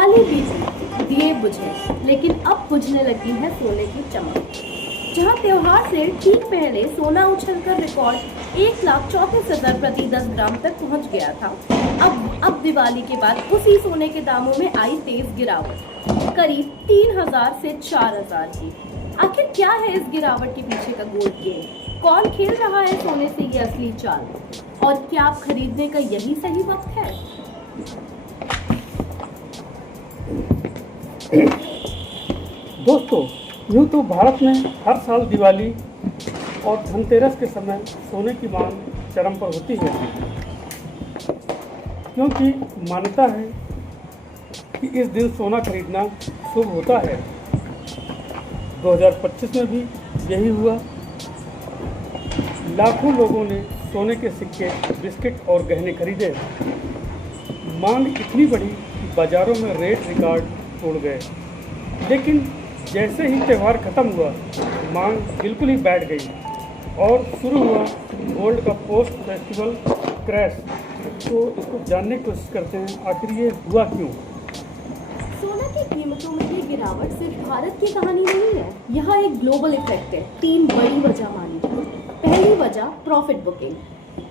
दिवाली बीती, दिए बुझे, लेकिन अब बुझने लगी है सोने की चमक। जहां त्योहार से ठीक पहले सोना उछलकर रिकॉर्ड 1,34,000 प्रति 10 ग्राम तक पहुंच गया था, अब दिवाली के बाद उसी सोने के दामों में आई तेज गिरावट, करीब 3,000 से 4,000 की। आखिर क्या है इस गिरावट के पीछे का गोल्ड गेम? कौन खेल रहा है सोने से ये असली चाल? और क्या आप खरीदने का यही सही वक्त है? दोस्तों, यूँ तो भारत में हर साल दिवाली और धनतेरस के समय सोने की मांग चरम पर होती है, क्योंकि मान्यता है कि इस दिन सोना खरीदना शुभ होता है। 2025 में भी यही हुआ। लाखों लोगों ने सोने के सिक्के, बिस्किट और गहने खरीदे। मांग इतनी बढ़ी कि बाज़ारों में रेट रिकॉर्ड तोड़ गए। लेकिन जैसे ही त्यौहार ख़त्म हुआ, मांग बिल्कुल ही बैठ गई और शुरू हुआ गोल्ड का पोस्ट फेस्टिवल क्रैश। तो इसको जानने की कोशिश करते हैं, आखिर ये हुआ क्यों। सोना की कीमतों में ये गिरावट सिर्फ भारत की कहानी नहीं है, यह एक ग्लोबल इफेक्ट है। 3 बड़ी वजह मानी जाए। पहली वजह प्रॉफिट बुकिंग।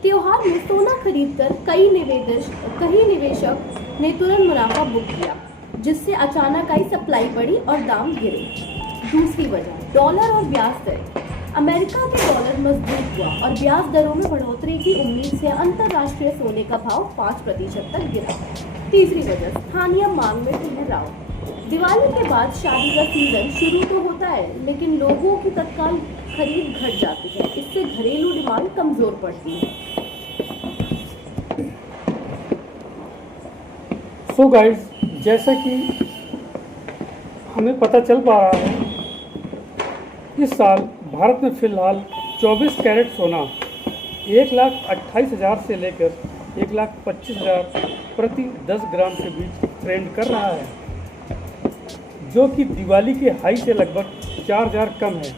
त्योहार में सोना खरीदकर कई निवेशक ने तुरंत मुनाफा बुक किया, जिससे अचानक आई सप्लाई बढ़ी और दाम गिरे। दूसरी वजह डॉलर और ब्याज दर। अमेरिका में डॉलर मजबूत हुआ और ब्याज दरों में बढ़ोतरी की उम्मीद से अंतर्राष्ट्रीय सोने का भाव 5% तक गिरा। तीसरी वजह स्थानीय मांग में ठहराव। दिवाली के बाद शादी का सीजन शुरू तो होता है, लेकिन लोगों की तत्काल खरीद घट जाती है। इससे घरेलू डिमांड कमजोर पड़ती है। सो गाइस, जैसा कि हमें पता चल पा रहा है, इस साल भारत में फिलहाल 24 कैरेट सोना 1,28,000 से लेकर 1,25,000 प्रति 10 ग्राम के बीच ट्रेंड कर रहा है, जो कि दिवाली के हाई से लगभग 4,000 कम है।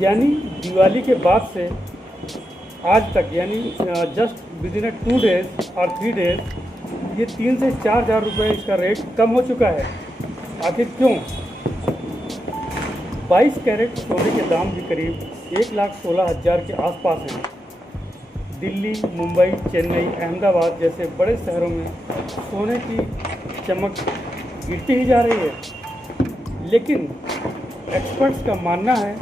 यानी दिवाली के बाद से आज तक, यानी जस्ट विद इन 2 डेज और 3 डेज, ये 3 से 4,000 रुपये इसका रेट कम हो चुका है। आखिर क्यों? 22 कैरेट सोने के दाम भी करीब 1,16,000 के आसपास हैं। दिल्ली, मुंबई, चेन्नई, अहमदाबाद जैसे बड़े शहरों में सोने की चमक गिरती ही जा रही है। लेकिन एक्सपर्ट्स का मानना है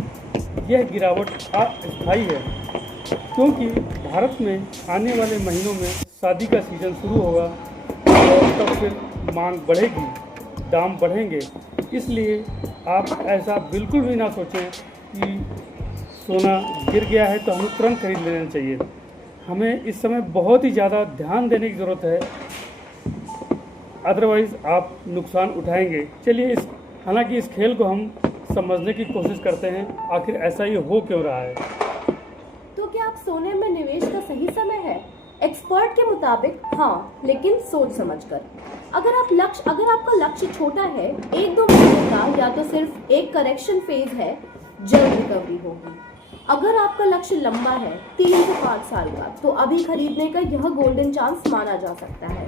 यह गिरावट अस्थायी है, क्योंकि भारत में आने वाले महीनों में शादी का सीज़न शुरू होगा और तब फिर मांग बढ़ेगी, दाम बढ़ेंगे। इसलिए आप ऐसा बिल्कुल भी ना सोचें कि सोना गिर गया है तो हमें तुरंत खरीद लेना चाहिए। हमें इस समय बहुत ही ज़्यादा ध्यान देने की ज़रूरत है, अदरवाइज़ आप नुकसान उठाएंगे। चलिए, हालांकि इस खेल को हम समझने की कोशिश करते हैं, आखिर ऐसा ये हो क्यों रहा है। तो क्या आप सोने में निवेश का सही समय है? एक्सपर्ट के मुताबिक हाँ, लेकिन सोच समझकर। अगर आपका लक्ष्य छोटा है, 1-2 महीने का, या तो सिर्फ एक करेक्शन फेज है, जल्द रिकवरी होगी। अगर आपका लक्ष्य लंबा है, 3 से 5 साल का, तो अभी खरीदने का यह गोल्डन चांस माना जा सकता है।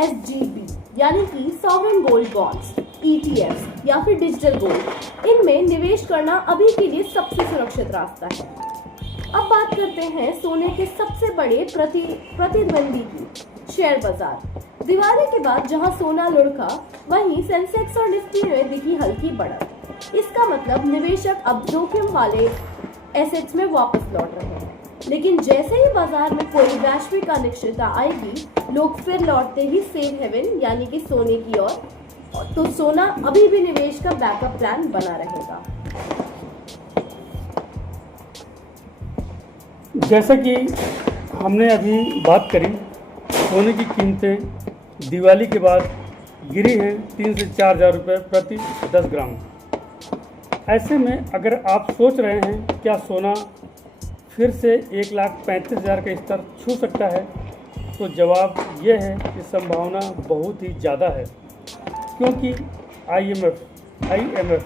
SGB यानी कि सॉवरेन गोल्ड बॉन्ड्स, ETFs या फिर डिजिटल गोल्ड, इनमें निवेश करना अभी के लिए सबसे सुरक्षित रास्ता है। अब बात करते हैं सोने के सबसे बड़े प्रतिद्वंदी की, शेयर बाजार। दिवाली के बाद जहां सोना लुढ़का, वहीं सेंसेक्स और निफ्टी में दिखी हल्की बढ़त। इसका मतलब निवेशक अब जोखिम वाले एसेट्स में वापस लौट रहे हैं। लेकिन जैसे ही बाजार में कोई वैश्विक अनिश्चितता आएगी, लोग फिर लौटते ही सेफ हेवन यानी कि सोने की ओर, तो सोना अभी भी निवेश का बैकअप प्लान बना रहेगा। जैसा कि हमने अभी बात करी, सोने की कीमतें दिवाली के बाद गिरी हैं 3 से 4,000 रुपये प्रति 10 ग्राम। ऐसे में अगर आप सोच रहे हैं क्या सोना फिर से 1,35,000 का स्तर छू सकता है, तो जवाब यह है कि संभावना बहुत ही ज़्यादा है, क्योंकि IMF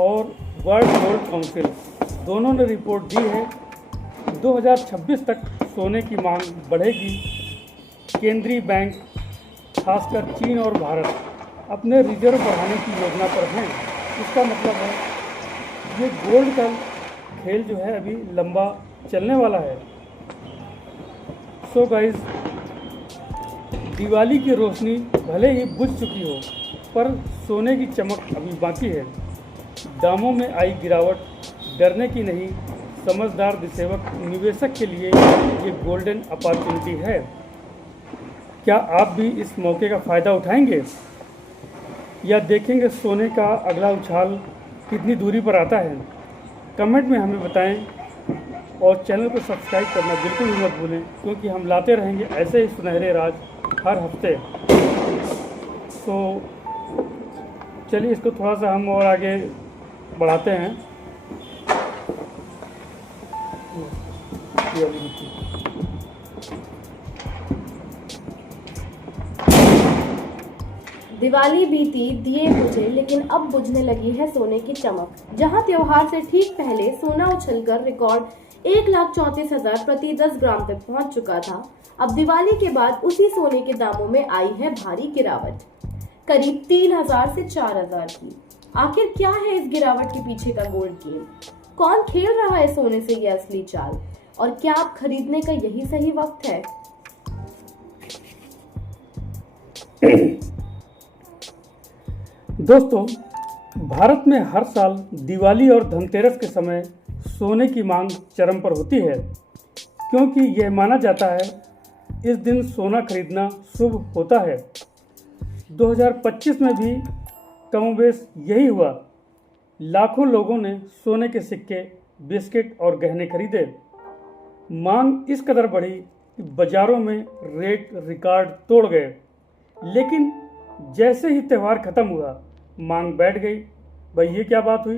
और वर्ल्ड गोल्ड काउंसिल दोनों ने रिपोर्ट दी है 2026 तक सोने की मांग बढ़ेगी। केंद्रीय बैंक, खासकर चीन और भारत, अपने रिजर्व बढ़ाने की योजना पर हैं। इसका मतलब है ये गोल्ड का खेल जो है अभी लंबा चलने वाला है। सो गाइस, दिवाली की रोशनी भले ही बुझ चुकी हो, पर सोने की चमक अभी बाकी है। दामों में आई गिरावट डरने की नहीं, समझदार निवेशक के लिए ये गोल्डन अपॉर्चुनिटी है। क्या आप भी इस मौके का फ़ायदा उठाएंगे या देखेंगे सोने का अगला उछाल कितनी दूरी पर आता है? कमेंट में हमें बताएं और चैनल को सब्सक्राइब करना बिल्कुल भी मत भूलें, क्योंकि हम लाते रहेंगे ऐसे ही सुनहरे राज हर हफ्ते। तो चलिए इसको थोड़ा सा हम और आगे बढ़ाते हैं। दिवाली बीती, दिए बुझे, लेकिन अब बुझने लगी है सोने की चमक। जहां त्योहार से ठीक पहले सोना उछलकर रिकॉर्ड 1,34,000 प्रति 10 ग्राम तक पहुंच चुका था, अब दिवाली के बाद उसी सोने के दामों में आई है भारी गिरावट, करीब 3,000 से 4,000 की। आखिर क्या है इस गिरावट के पीछे का गोल्ड गेम? कौन खेल रहा है सोने से ये असली चाल? और क्या आप खरीदने का यही सही वक्त है? दोस्तों, भारत में हर साल दिवाली और धनतेरस के समय सोने की मांग चरम पर होती है, क्योंकि यह माना जाता है इस दिन सोना खरीदना शुभ होता है। 2025 में भी कमोबेश यही हुआ। लाखों लोगों ने सोने के सिक्के, बिस्किट और गहने खरीदे। मांग इस कदर बढ़ी कि बाजारों में रेट रिकॉर्ड तोड़ गए। लेकिन जैसे ही त्यौहार खत्म हुआ, मांग बैठ गई। भाई ये क्या बात हुई?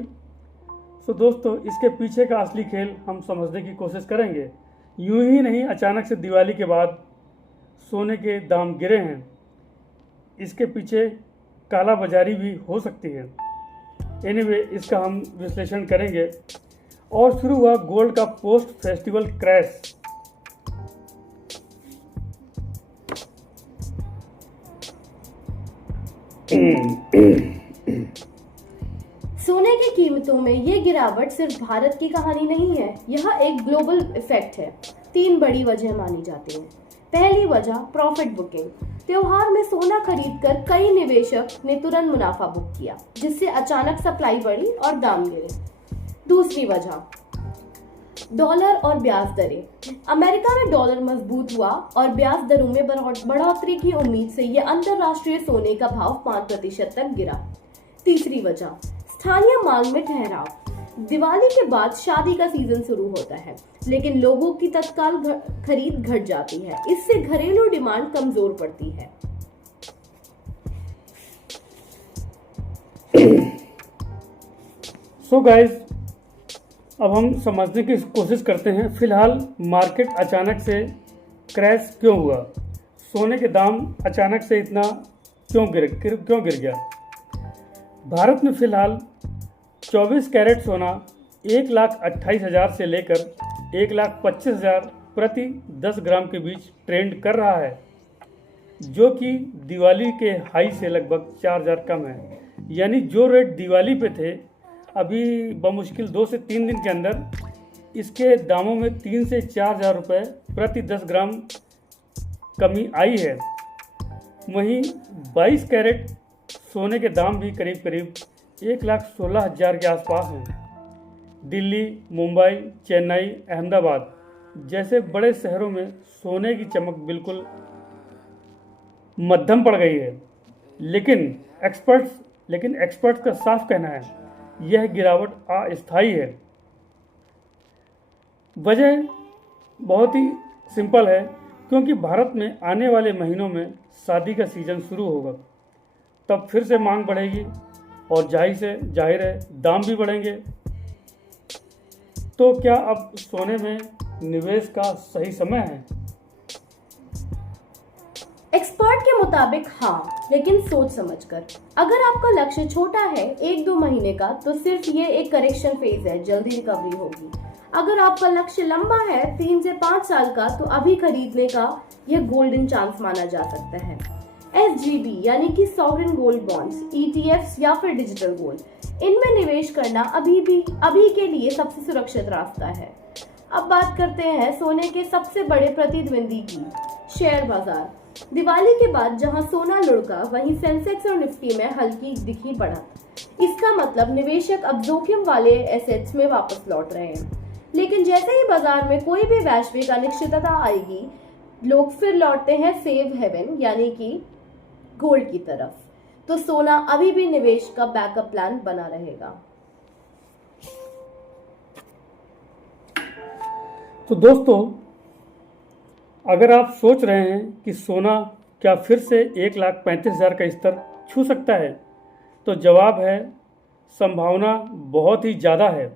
तो दोस्तों, इसके पीछे का असली खेल हम समझने की कोशिश करेंगे। यूं ही नहीं अचानक से दिवाली के बाद सोने के दाम गिरे हैं। इसके पीछे काला बाजारी भी हो सकती है। एनीवे, इसका हम विश्लेषण करेंगे। और शुरू हुआ गोल्ड का पोस्ट फेस्टिवल क्रैश। सोने की कीमतों में ये गिरावट सिर्फ भारत की कहानी नहीं है, यह एक ग्लोबल इफेक्ट है। 3 बड़ी वजह मानी जाती हैं। पहली वजह, प्रॉफिट बुकिंग। त्योहार में सोना खरीदकर कई निवेशक ने तुरंत मुनाफा बुक किया, जिससे अचानक सप्लाई बढ़ी और दाम गिरे। दूसरी वजह, डॉलर और ब्याज दरें। अमेरिका में डॉलर मजबूत हुआ और ब्याज दरों में बढ़ोतरी की उम्मीद से यह अंतरराष्ट्रीय सोने का भाव 5% तक गिरा। तीसरी वजह, स्थानीय मांग में ठहराव। दिवाली के बाद शादी का सीजन शुरू होता है, लेकिन लोगों की तत्काल खरीद घट जाती है। इससे घरेलू डिमांड कमजोर पड़ती है। सो गाइस, अब हम समझने की कोशिश करते हैं फिलहाल मार्केट अचानक से क्रैश क्यों हुआ। सोने के दाम अचानक से इतना क्यों गिर गया। भारत में फिलहाल 24 कैरेट सोना 1,28,000 से लेकर 1,25,000 प्रति 10 ग्राम के बीच ट्रेंड कर रहा है, जो कि दिवाली के हाई से लगभग 4,000 कम है। यानी जो रेट दिवाली पे थे, अभी बमुश्किल 2 से 3 दिन के अंदर इसके दामों में 3 से 4,000 रुपये प्रति 10 ग्राम कमी आई है। वहीं 22 कैरेट सोने के दाम भी करीब 1,16,000 के आसपास हैं। दिल्ली, मुंबई, चेन्नई, अहमदाबाद जैसे बड़े शहरों में सोने की चमक बिल्कुल मध्यम पड़ गई है। लेकिन एक्सपर्ट्स का साफ कहना है यह गिरावट अस्थायी है। वजह बहुत ही सिंपल है, क्योंकि भारत में आने वाले महीनों में शादी का सीजन शुरू होगा, तब फिर से मांग बढ़ेगी और जाहिर है दाम भी बढ़ेंगे। तो क्या अब सोने में निवेश का सही समय है? एक्सपर्ट के मुताबिक हाँ, लेकिन सोच समझकर। अगर आपका लक्ष्य छोटा है 1-2 महीने का, तो सिर्फ ये एक करेक्शन फेज है, जल्दी रिकवरी होगी। अगर आपका लक्ष्य लंबा है 3 से 5 साल का, तो अभी खरीदने का यह गोल्डन चांस माना जा सकता है। SGB यानी कि सॉवरेन गोल्ड बॉन्ड्स, ETFs या फिर डिजिटल गोल्ड, इनमें निवेश करना अभी के लिए सबसे सुरक्षित रास्ता है। अब बात करते हैं सोने के सबसे बड़े प्रतिद्वंदी की, शेयर बाजार। दिवाली के बाद जहां सोना लुढ़का, वहीं सेंसेक्स और निफ्टी में हल्की दिखी बढ़त। इसका मतलब निवेशक अब जोखिम वाले एसेट्स में वापस लौट रहे हैं। लेकिन जैसे ही बाजार में कोई भी वैश्विक अनिश्चितता आएगी, लोग फिर लौटते हैं सेफ हेवन यानी कि गोल्ड की तरफ। तो सोना अभी भी निवेश का बैकअप प्लान बना रहेगा। तो दोस्तों, अगर आप सोच रहे हैं कि सोना क्या फिर से 1,35,000 का स्तर छू सकता है, तो जवाब है संभावना बहुत ही ज़्यादा है,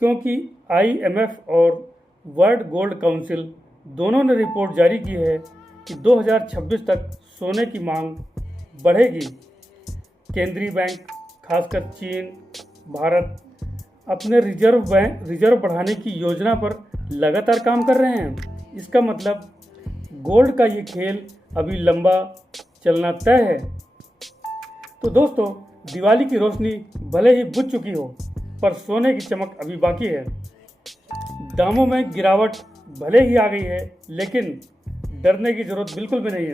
क्योंकि IMF और वर्ल्ड गोल्ड काउंसिल दोनों ने रिपोर्ट जारी की है कि 2026 तक सोने की मांग बढ़ेगी। केंद्रीय बैंक, खासकर चीन, भारत अपने रिजर्व बढ़ाने की योजना पर लगातार काम कर रहे हैं। इसका मतलब गोल्ड का ये खेल अभी लंबा चलना तय है। तो दोस्तों, दिवाली की रोशनी भले ही बुझ चुकी हो, पर सोने की चमक अभी बाकी है। दामों में गिरावट भले ही आ गई है, लेकिन डरने की जरूरत बिल्कुल भी नहीं है।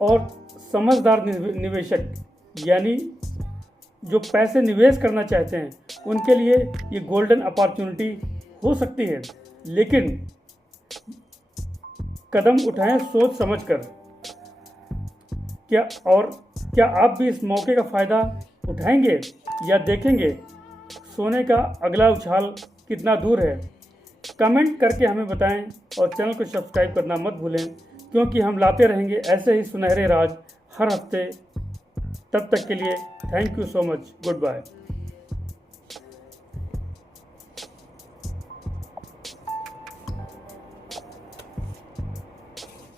और समझदार निवेशक यानी जो पैसे निवेश करना चाहते हैं, उनके लिए ये गोल्डन अपॉर्चुनिटी हो सकती है। लेकिन कदम उठाएं सोच समझकर। क्या आप भी इस मौके का फ़ायदा उठाएंगे या देखेंगे सोने का अगला उछाल कितना दूर है? कमेंट करके हमें बताएं और चैनल को सब्सक्राइब करना मत भूलें, क्योंकि हम लाते रहेंगे ऐसे ही सुनहरे राज हर हफ्ते। तब तक के लिए thank you so much. Good bye.